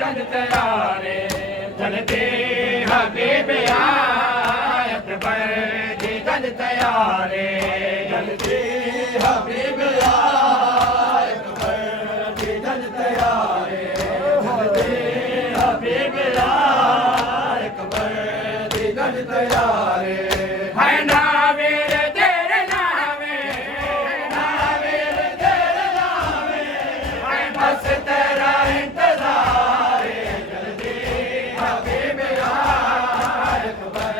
जन तैयारे जलते हबीब आए अकबर जी जन तैयारे जलते हबीब आए अकबर जी जन तैयारे जलते हबीब आए अकबर जी जन तैयारे है नावेर तेरे नावे नावेर तेरे नावे है बस तेरा इंतजार जल्दी हबीब आए अकबर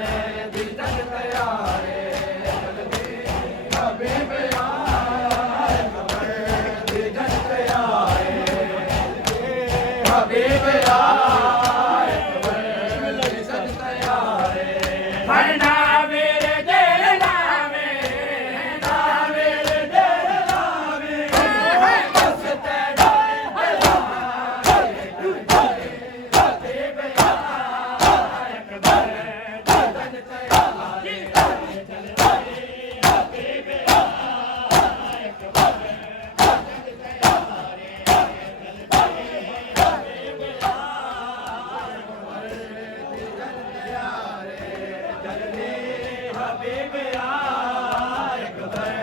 जी जन तैयारे जल्दी हबीब आए अकबर जी जन तैयारे हबीब आए अकबर जी जन तैयारे हर नावेर तेरे नावे नावेर तेरे नावे है बस तेरा इंतजार हबीब आए अकबर जी जन तैयारे जल्दी हबीब आए अकबर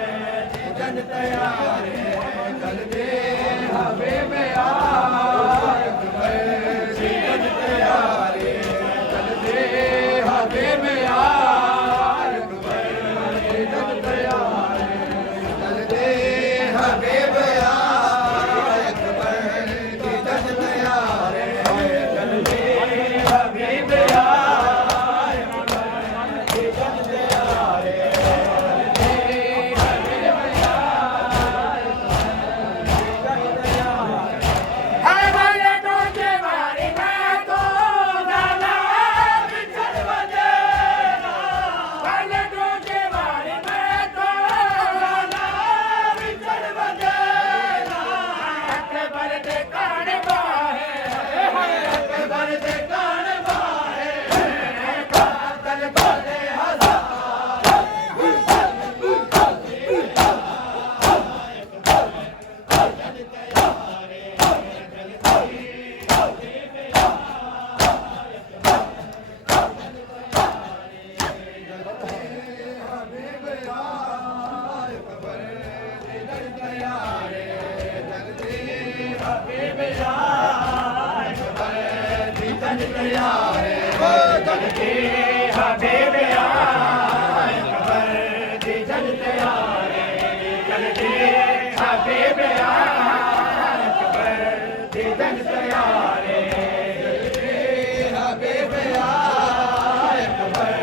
जी जन तैयारे जल्दी हबीब आए अकबर जी जन तैयारे जल्दी हबीब आए अकबर जी जन तैयारे जल्दी हबीब आए अकबर जी जन तैयारे जल्दी हबीब आए अकबर जी जन तैयारे जल्दी हबीब आए अकबर जी जन तैयारे हर वाले टोटे मारी मैं तो गाना बिछड़ बजे वाले टोटे मारी मैं तो गाना बिछड़ बजे अकबर दे कान बाहे अकबर दे कान बाहे कातल बोले हबीब आए अकबर जी जन तैयारे जल्दी हबीब आए अकबर जी जन तैयारे जल्दी हबीब आए अकबर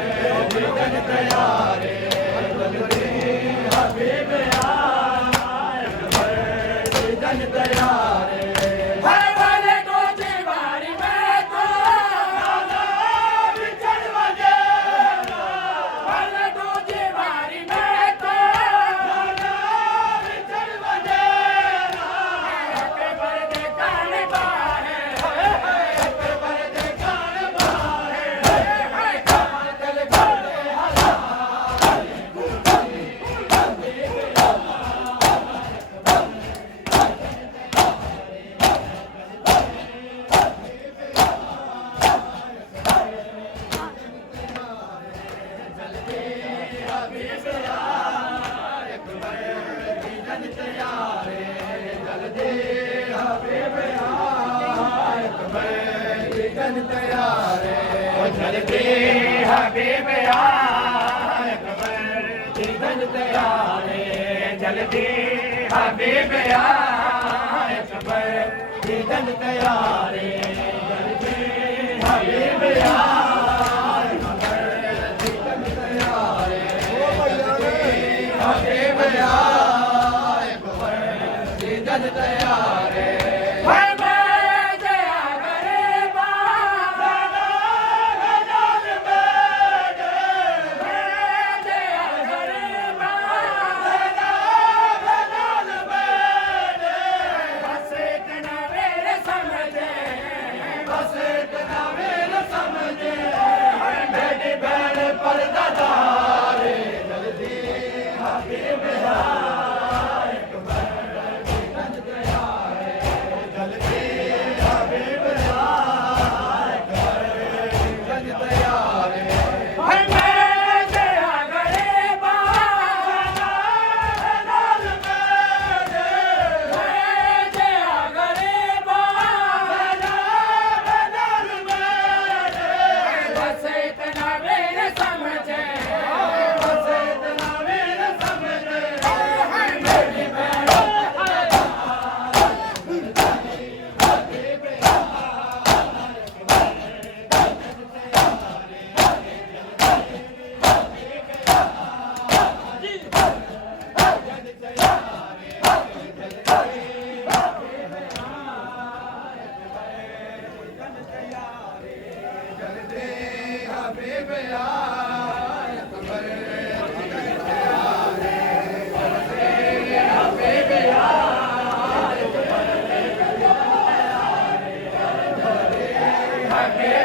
जी जन तैयारे जल्दी हबीब आए अकबर जी जन तैयारे हर वाले टोटे मारी मैं तो गाना बिछड़ बजे वाले टोटे मारी मैं तो गाना बिछड़ बजे अकबर दे कान बाहे अकबर दे कान बाहे कातल बोले हबीब आए अकबर जी जन तैयारे जल्दी हबीब आए अकबर जी जन तैयारे जल्दी हबीब आए अकबर जी जन तैयारे जल्दी हबीब आए अकबर जी जन तैयारे जल्दी हबीब आए अकबर जी जन तैयारे हबीब आए अकबर जी जन तैयारे हाय मैं जया गरीबा गाना गजान बेटे मैं जया गरीबा गाना गजान बेटे बस इतना मेरे समझे Happy